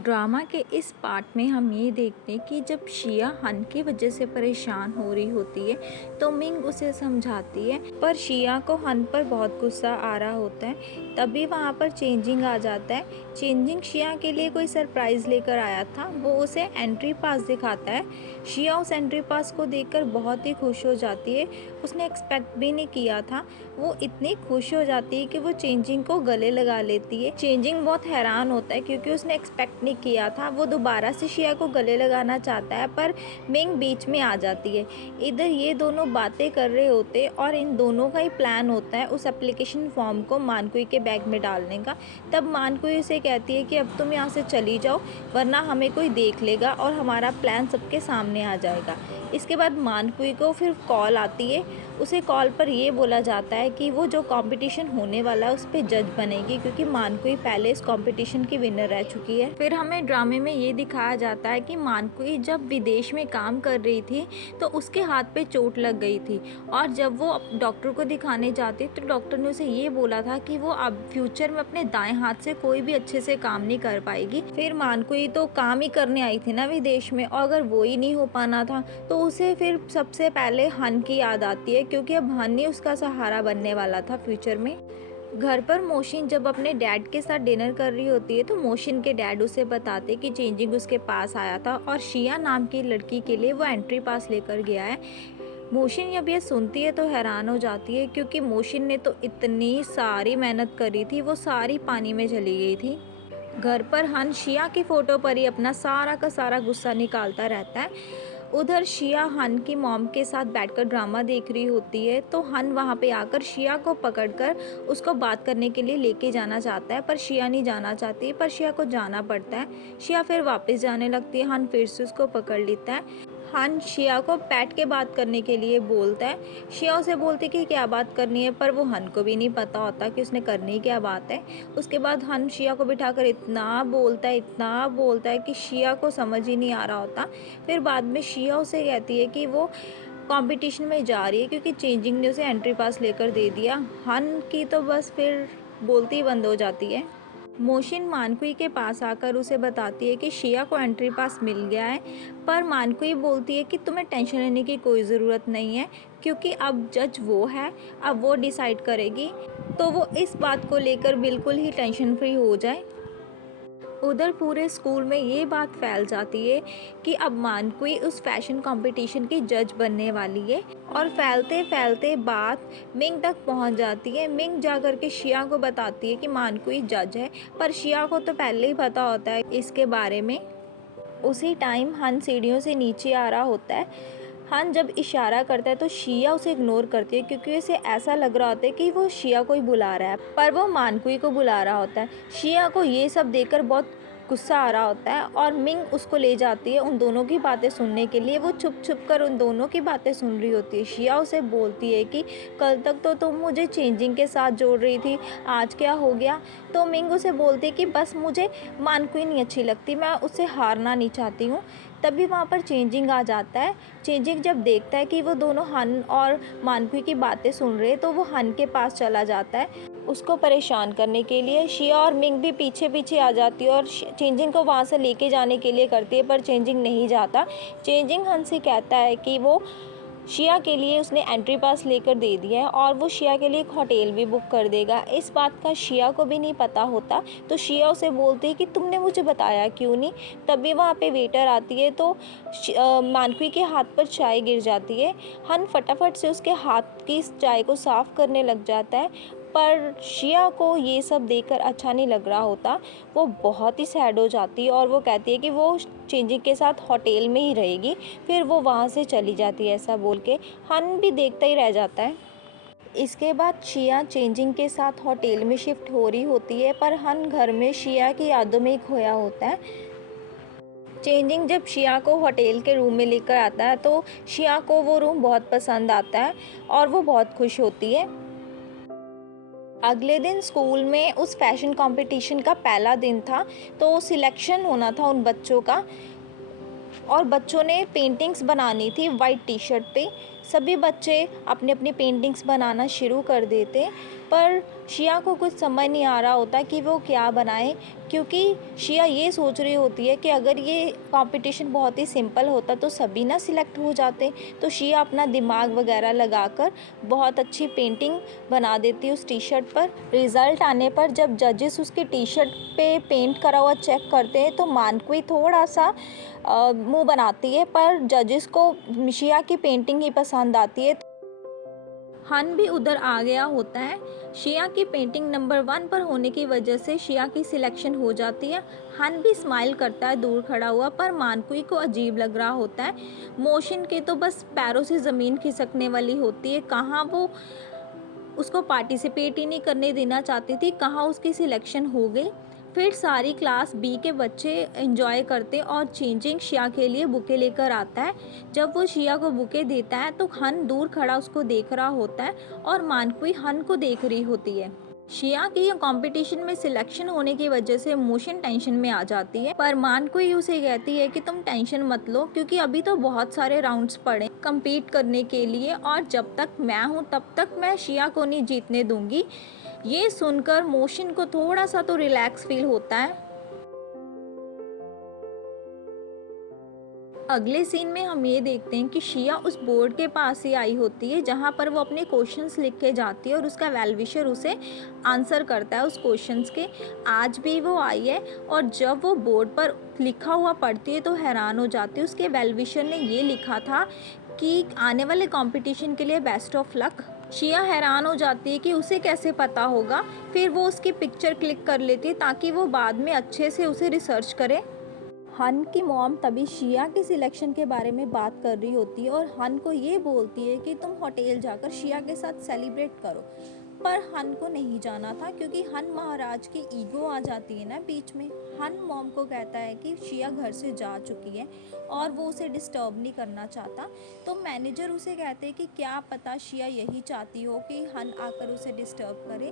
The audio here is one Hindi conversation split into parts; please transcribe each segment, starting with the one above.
ड्रामा के इस पार्ट में हम ये देखते हैं कि जब शिया हन की वजह से परेशान हो रही होती है तो मिंग उसे समझाती है, पर शिया को हन पर बहुत गुस्सा आ रहा होता है। तभी वहाँ पर चेंजिंग आ जाता है। चेंजिंग शिया के लिए कोई सरप्राइज लेकर आया था। वो उसे एंट्री पास दिखाता है। शिया उस एंट्री पास को देखकर बहुत ही खुश हो जाती है। उसने एक्सपेक्ट भी नहीं किया था। वो इतनी खुश हो जाती है कि वो चेंजिंग को गले लगा लेती है। चेंजिंग बहुत हैरान होता है क्योंकि उसने एक्सपेक्ट नहीं किया था। वो दोबारा से शिया को गले लगाना चाहता है पर मिंग बीच में आ जाती है। इधर ये दोनों बातें कर रहे होते और इन दोनों का ही प्लान होता है उस एप्लीकेशन फॉर्म को मानकुई के बैग में डालने का। तब मानकुई उसे कहती है कि अब तुम यहाँ से चली जाओ वरना हमें कोई देख लेगा और हमारा प्लान सबके सामने आ जाएगा। इसके बाद मानकुई को फिर कॉल आती है। उसे कॉल पर ये बोला जाता है कि वो जो कंपटीशन होने वाला है उस पर जज बनेगी क्योंकि मानकुई पहले इस कंपटीशन की विनर रह चुकी है। फिर हमें ड्रामे में ये दिखाया जाता है कि मानकुई जब विदेश में काम कर रही थी तो उसके हाथ पे चोट लग गई थी और जब वो डॉक्टर को दिखाने जाती तो डॉक्टर ने उसे ये बोला था कि वो अब फ्यूचर में अपने दाएं हाथ से कोई भी अच्छे से काम नहीं कर पाएगी। फिर मानकुई तो काम ही करने आई थी ना विदेश में, और अगर वो ही नहीं हो पाना था तो उसे फिर सबसे पहले हन की याद आती है क्योंकि अब हन ही उसका सहारा बनने वाला था फ्यूचर में। घर पर मोशिन जब अपने डैड के साथ डिनर कर रही होती है तो मोशिन के डैड उसे बताते कि चेंजिंग उसके पास आया था और शिया नाम की लड़की के लिए वो एंट्री पास लेकर गया है। मोशिन जब ये सुनती है तो हैरान हो जाती है क्योंकि मोशिन ने तो इतनी सारी मेहनत करी थी, वो सारी पानी में चली गई थी। घर पर हन शिया की फ़ोटो पर ही अपना सारा का सारा गुस्सा निकालता रहता है। उधर शिया हन की मॉम के साथ बैठकर ड्रामा देख रही होती है तो हन वहाँ पे आकर शिया को पकड़कर उसको बात करने के लिए लेके जाना चाहता है, पर शिया नहीं जाना चाहती, पर शिया को जाना पड़ता है। शिया फिर वापस जाने लगती है। हन फिर से उसको पकड़ लेता है। हन शिया को बैठ के बात करने के लिए बोलता है। शिया उसे बोलती कि क्या बात करनी है, पर वो हन को भी नहीं पता होता कि उसने करनी क्या बात है। उसके बाद हन शिया को बिठाकर इतना बोलता है कि शिया को समझ ही नहीं आ रहा होता। फिर बाद में शिया उसे कहती है कि वो कंपटीशन में जा रही है क्योंकि चेंजिंग ने उसे एंट्री पास लेकर दे दिया। हन की तो बस फिर बोलती ही बंद हो जाती है। मोशिन मानकुई के पास आकर उसे बताती है कि शिया को एंट्री पास मिल गया है, पर मानकुई बोलती है कि तुम्हें टेंशन लेने की कोई ज़रूरत नहीं है क्योंकि अब जज वो है, अब वो डिसाइड करेगी। तो वो इस बात को लेकर बिल्कुल ही टेंशन फ्री हो जाए। उधर पूरे स्कूल में ये बात फैल जाती है कि अब मानकुई उस फैशन कंपटीशन की जज बनने वाली है और फैलते फैलते बात मिंग तक पहुंच जाती है। मिंग जाकर के शिया को बताती है कि मानकुई जज है, पर शिया को तो पहले ही पता होता है इसके बारे में। उसी टाइम हन सीढ़ियों से नीचे आ रहा होता है। हन जब इशारा करता है तो शिया उसे इग्नोर करती है क्योंकि उसे ऐसा लग रहा होता है कि वो शिया को ही बुला रहा है, पर वो मानकुई को बुला रहा होता है। शिया को ये सब देखकर बहुत गुस्सा आ रहा होता है और मिंग उसको ले जाती है उन दोनों की बातें सुनने के लिए। वो छुप छुप कर उन दोनों की बातें सुन रही होती है। शिया उसे बोलती है कि कल तक तो तुम मुझे चेंजिंग के साथ जोड़ रही थी, आज क्या हो गया। तो मिंग उसे बोलती है कि बस मुझे मानकुई नहीं अच्छी लगती, मैं उससे हारना नहीं चाहती हूँ। तभी वहाँ पर चेंजिंग आ जाता है। चेंजिंग जब देखता है कि वो दोनों हन और मानकुई की बातें सुन रहे तो वो हन के पास चला जाता है उसको परेशान करने के लिए। शिया और मिंग भी पीछे पीछे आ जाती है और चेंजिंग को वहाँ से लेके जाने के लिए करती है, पर चेंजिंग नहीं जाता। चेंजिंग हन से कहता है कि वो शिया के लिए उसने एंट्री पास लेकर दे दिया है और वो शिया के लिए एक होटल भी बुक कर देगा। इस बात का शिया को भी नहीं पता होता तो शिया उसे बोलती है कि तुमने मुझे बताया क्यों नहीं। तभी वहाँ पे वेटर आती है तो मानकुई के हाथ पर चाय गिर जाती है। हन फटाफट से उसके हाथ की चाय को साफ़ करने लग जाता है, पर शिया को ये सब देखकर अच्छा नहीं लग रहा होता। वो बहुत ही सैड हो जाती है और वो कहती है कि वो चेंजिंग के साथ होटल में ही रहेगी। फिर वो वहाँ से चली जाती है ऐसा बोल के। हन भी देखता ही रह जाता है। इसके बाद शिया चेंजिंग के साथ होटल में शिफ्ट हो रही होती है, पर हन घर में शिया की यादों में ही खोया होता है। चेंजिंग जब शिया को होटल के रूम में लेकर आता है तो शिया को वो रूम बहुत पसंद आता है और वो बहुत खुश होती है। अगले दिन स्कूल में उस फैशन कंपटीशन का पहला दिन था तो सिलेक्शन होना था उन बच्चों का और बच्चों ने पेंटिंग्स बनानी थी वाइट टी शर्ट पे। सभी बच्चे अपनी अपनी पेंटिंग्स बनाना शुरू कर देते, पर शिया को कुछ समझ नहीं आ रहा होता कि वो क्या बनाए क्योंकि शिया ये सोच रही होती है कि अगर ये कंपटीशन बहुत ही सिंपल होता तो सभी ना सिलेक्ट हो जाते। तो शिया अपना दिमाग वगैरह लगाकर बहुत अच्छी पेंटिंग बना देती है उस टी शर्ट पर। रिज़ल्ट आने पर जब जजेस उसकी टी शर्ट पे पेंट करा हुआ चेक करते हैं तो मानक्वी थोड़ा सा मुँह बनाती है, पर जजेस को शिया की पेंटिंग ही पसंद आती है। हन भी उधर आ गया होता है। शिया की पेंटिंग नंबर 1 पर होने की वजह से शिया की सिलेक्शन हो जाती है। हन भी स्माइल करता है दूर खड़ा हुआ, पर मानक्वी को अजीब लग रहा होता है। मोशन के तो बस पैरों से ज़मीन खिसकने वाली होती है। कहाँ वो उसको पार्टिसिपेट ही नहीं करने देना चाहती थी, कहाँ उसकी सिलेक्शन हो गई। फिर सारी क्लास बी के बच्चे एंजॉय करते और चेंजिंग शिया के लिए बुके लेकर आता है। जब वो शिया को बुके देता है तो हन दूर खड़ा उसको देख रहा होता है और मानक्वी हन को देख रही होती है। शिया की कंपटीशन में सिलेक्शन होने की वजह से मोशन टेंशन में आ जाती है, पर मानक्वी उसे कहती है कि तुम टेंशन मत लो, क्योंकि अभी तो बहुत सारे राउंड्स पड़े compete करने के लिए, और जब तक मैं हूँ तब तक मैं शिया को नहीं जीतने दूंगी। ये सुनकर मोशन को थोड़ा सा तो रिलैक्स फील होता है। अगले सीन में हम ये देखते हैं कि शिया उस बोर्ड के पास ही आई होती है जहाँ पर वो अपने क्वेश्चंस लिख के जाती है और उसका वेलविशर उसे आंसर करता है उस क्वेश्चंस के। आज भी वो आई है और जब वो बोर्ड पर लिखा हुआ पढ़ती है तो हैरान हो जाती है। उसके वेलविशर ने ये लिखा था कि आने वाले कंपटीशन के लिए बेस्ट ऑफ लक। शिया हैरान हो जाती है कि उसे कैसे पता होगा। फिर वो उसकी पिक्चर क्लिक कर लेती है ताकि वो बाद में अच्छे से उसे रिसर्च करे। हन की मॉम तभी शिया की सिलेक्शन के बारे में बात कर रही होती है और हन को ये बोलती है कि तुम होटल जाकर शिया के साथ सेलिब्रेट करो, पर हन को नहीं जाना था क्योंकि हन महाराज की ईगो आ जाती है ना बीच में। हन मॉम को कहता है कि शिया घर से जा चुकी है और वो उसे डिस्टर्ब नहीं करना चाहता। तो मैनेजर उसे कहते हैं कि क्या पता शिया यही चाहती हो कि हन आकर उसे डिस्टर्ब करे।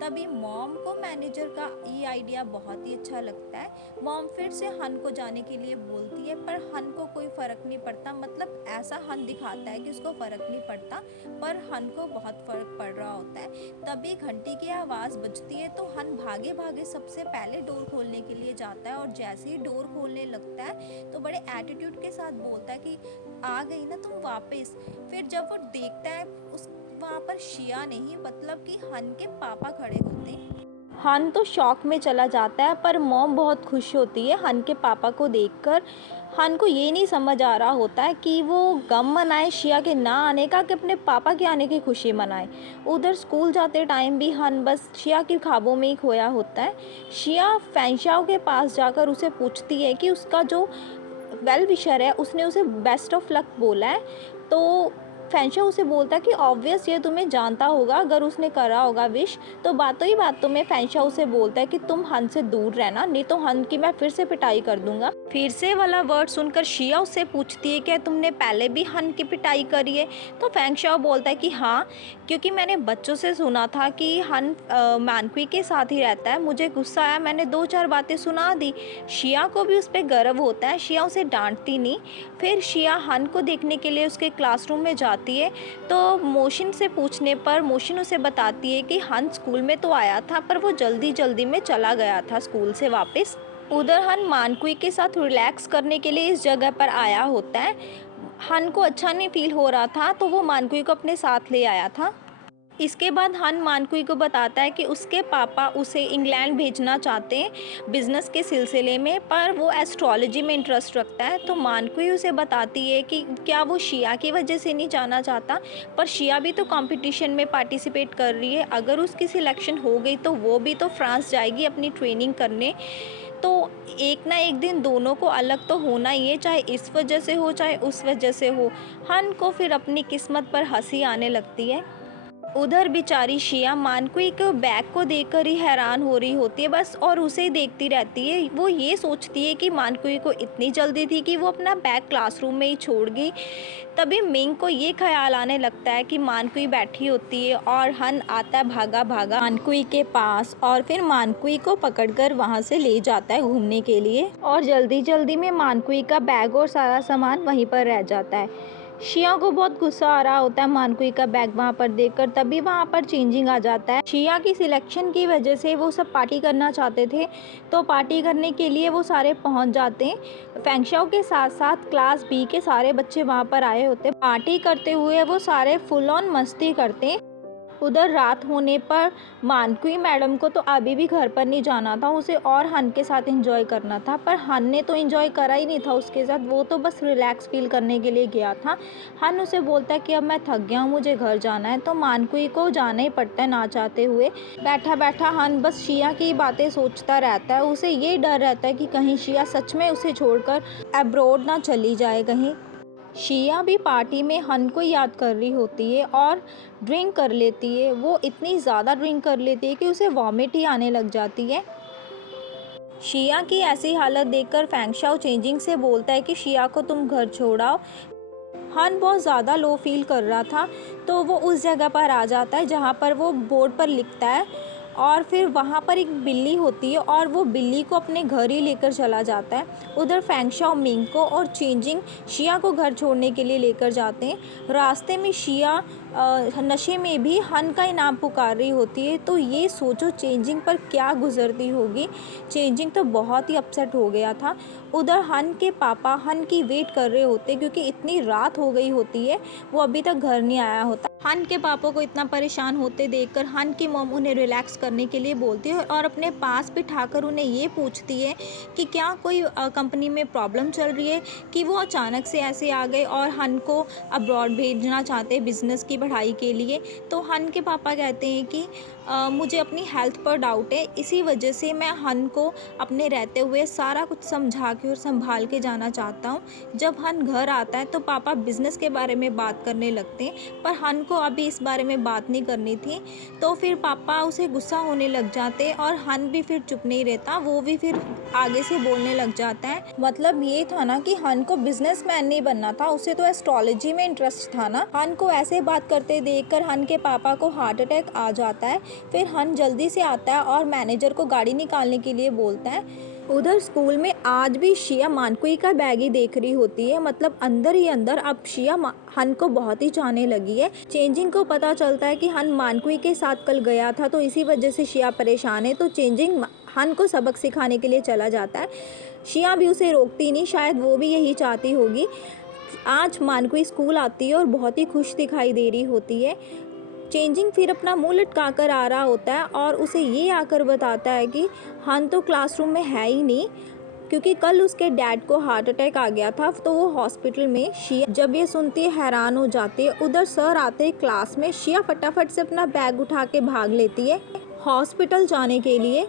तभी मॉम को मैनेजर का ये आइडिया बहुत ही अच्छा लगता है। मॉम फिर से हन को जाने के लिए बोलती है, पर हन को कोई फ़र्क नहीं पड़ता। मतलब ऐसा हन दिखाता है कि उसको फ़र्क नहीं पड़ता, पर हन को बहुत फ़र्क पड़ रहा होता है। तभी घंटी की आवाज़ बजती है तो हन भागे भागे सबसे पहले डोर खोलने के लिए जाता है और जैसे ही डोर खोलने लगता है तो बड़े एटीट्यूड के साथ बोलता है कि आ गई ना तुम वापस। फिर जब वो देखता है उस वहाँ पर शिया नहीं, मतलब कि हन के पापा खड़े होते हैं। हन तो शॉक में चला जाता है, पर मॉम बहुत खुश होती है हन के पापा को देखकर। हन को ये नहीं समझ आ रहा होता है कि वो गम मनाए शिया के ना आने का कि अपने पापा के आने की खुशी मनाए। उधर स्कूल जाते टाइम भी हन बस शिया की ख्वाबों में ही खोया होता है। शिया फैंशाओ के पास जाकर उसे पूछती है कि उसका जो वेल विशर है उसने उसे बेस्ट ऑफ लक बोला है। तो फैंशा उसे बोलता है कि ऑब्वियस ये तुम्हें जानता होगा अगर उसने करा होगा विश। तो बातों ही बातों में फैंशा उसे बोलता है कि तुम हन से दूर रहना, नहीं तो हन की मैं फिर से पिटाई कर दूंगा। फिर से वाला वर्ड सुनकर शिया उससे पूछती है कि तुमने पहले भी हन की पिटाई करी है। तो फैंशा बोलता है कि हाँ, क्योंकि मैंने बच्चों से सुना था कि हन मानक्वी के साथ ही रहता है। मुझे गुस्सा आया, मैंने 2-4 बातें सुना दी। शिया को भी उस पर गर्व होता है। शिया उसे डांटती नहीं। फिर शिया हन को देखने के लिए उसके क्लासरूम में जाती है। तो मोशन से पूछने पर मोशन उसे बताती है कि हन स्कूल में तो आया था, पर वो जल्दी जल्दी में चला गया था स्कूल से वापस। उधर हन मानक्वी के साथ रिलैक्स करने के लिए इस जगह पर आया होता है। हन को अच्छा नहीं फील हो रहा था तो वो मानक्वी को अपने साथ ले आया था। इसके बाद हन मानक्वी को बताता है कि उसके पापा उसे इंग्लैंड भेजना चाहते हैं बिज़नेस के सिलसिले में, पर वो एस्ट्रोलॉजी में इंटरेस्ट रखता है। तो मानक्वी उसे बताती है कि क्या वो शिया की वजह से नहीं जाना चाहता, पर शिया भी तो कंपटीशन में पार्टिसिपेट कर रही है। अगर उसकी सिलेक्शन हो गई तो वो भी तो फ्रांस जाएगी अपनी ट्रेनिंग करने। तो एक ना एक दिन दोनों को अलग तो होना ही है, चाहे इस वजह से हो चाहे उस वजह से हो। हन को फिर अपनी किस्मत पर हंसी आने लगती है। उधर बेचारी शिया मानक्वी के बैग को देखकर ही हैरान हो रही होती है बस, और उसे ही देखती रहती है। वो ये सोचती है कि मानक्वी को इतनी जल्दी थी कि वो अपना बैग क्लासरूम में ही छोड़ गई। तभी मिंग को ये ख्याल आने लगता है कि मानक्वी बैठी होती है और हन आता है भागा भागा मानक्वी के पास और फिर मानक्वी को पकड़कर वहाँ से ले जाता है घूमने के लिए, और जल्दी जल्दी में मानक्वी का बैग और सारा सामान वहीं पर रह जाता है। शिया को बहुत गुस्सा आ रहा होता है मानकुई का बैग वहाँ पर देखकर, तभी वहाँ पर चेंजिंग आ जाता है। शिया की सिलेक्शन की वजह से वो सब पार्टी करना चाहते थे, तो पार्टी करने के लिए वो सारे पहुँच जाते हैं। फेंगशाओ के साथ साथ क्लास बी के सारे बच्चे वहाँ पर आए होते हैं। पार्टी करते हुए वो सारे फुल ऑन मस्ती करते हैं। उधर रात होने पर मानकुई मैडम को तो अभी भी घर पर नहीं जाना था, उसे और हन के साथ एंजॉय करना था, पर हन ने तो एंजॉय करा ही नहीं था उसके साथ, वो तो बस रिलैक्स फील करने के लिए गया था। हन उसे बोलता है कि अब मैं थक गया हूँ, मुझे घर जाना है, तो मानकुई को जाना ही पड़ता है ना चाहते हुए। बैठा बैठा हन बस शिया की बातें सोचता रहता है, उसे ये डर रहता है कि कहीं शिया सच में उसे छोड़कर अब्रॉड ना चली जाए कहीं। शिया भी पार्टी में हन को याद कर रही होती है और ड्रिंक कर लेती है। वो इतनी ज़्यादा ड्रिंक कर लेती है कि उसे वॉमिट ही आने लग जाती है। शिया की ऐसी हालत देखकर फेंगशाओ चेंजिंग से बोलता है कि शिया को तुम घर छोड़ाओ। हन बहुत ज़्यादा लो फील कर रहा था, तो वो उस जगह पर आ जाता है जहाँ पर वो बोर्ड पर लिखता है, और फिर वहाँ पर एक बिल्ली होती है और वो बिल्ली को अपने घर ही लेकर चला जाता है। उधर फेंगशाओ मिंग को और चेंजिंग शिया को घर छोड़ने के लिए लेकर जाते हैं। रास्ते में शिया नशे में भी हन का ही नाम पुकार रही होती है, तो ये सोचो चेंजिंग पर क्या गुजरती होगी। चेंजिंग तो बहुत ही अपसेट हो गया था। उधर हन के पापा हन की वेट कर रहे होते क्योंकि इतनी रात हो गई होती है, वो अभी तक घर नहीं आया होता। हन के पापा को इतना परेशान होते देखकर हन की मॉम उन्हें रिलैक्स करने के लिए बोलती है और अपने पास बिठाकर उन्हें ये पूछती है कि क्या कोई कंपनी में प्रॉब्लम चल रही है कि वो अचानक से ऐसे आ गए और हन को अब्रॉड भेजना चाहते हैं बिज़नेस की पढ़ाई के लिए। तो हन के पापा कहते हैं कि मुझे अपनी हेल्थ पर डाउट है, इसी वजह से मैं हन को अपने रहते हुए सारा कुछ समझा के और संभाल के जाना चाहता हूँ। जब हन घर आता है तो पापा बिज़नेस के बारे में बात करने लगते हैं, पर हन को अभी इस बारे में बात नहीं करनी थी। तो फिर पापा उसे गुस्सा होने लग जाते और हन भी फिर चुप नहीं रहता, वो भी फिर आगे से बोलने लग जाता है। मतलब ये था ना कि हन को बिजनेसमैन नहीं बनना था, उसे तो एस्ट्रोलॉजी में इंटरेस्ट था ना। हन को ऐसे बात करते देखकर हन के पापा को हार्ट अटैक आ जाता है। फिर हन जल्दी से आता है और मैनेजर को गाड़ी निकालने के लिए बोलता है। उधर स्कूल में आज भी शिया मानकुई का बैग ही देख रही होती है, मतलब अंदर ही अंदर अब शिया हन को बहुत ही चाहने लगी है। चेंजिंग को पता चलता है कि हन मानकुई के साथ कल गया था, तो इसी वजह से शिया परेशान है, तो चेंजिंग हन को सबक सिखाने के लिए चला जाता है। शिया भी उसे रोकती नहीं, शायद वो भी यही चाहती होगी। आज मानकुई स्कूल आती है और बहुत ही खुश दिखाई दे रही होती है। चेंजिंग फिर अपना मुंह लटका कर आ रहा होता है और उसे ये आकर बताता है कि हन तो क्लासरूम में है ही नहीं, क्योंकि कल उसके डैड को हार्ट अटैक आ गया था, तो वो हॉस्पिटल में। शिया जब ये सुनती है हैरान हो जाती है। उधर सर आते हैं क्लास में, शिया फटाफट से अपना बैग उठा के भाग लेती है हॉस्पिटल जाने के लिए।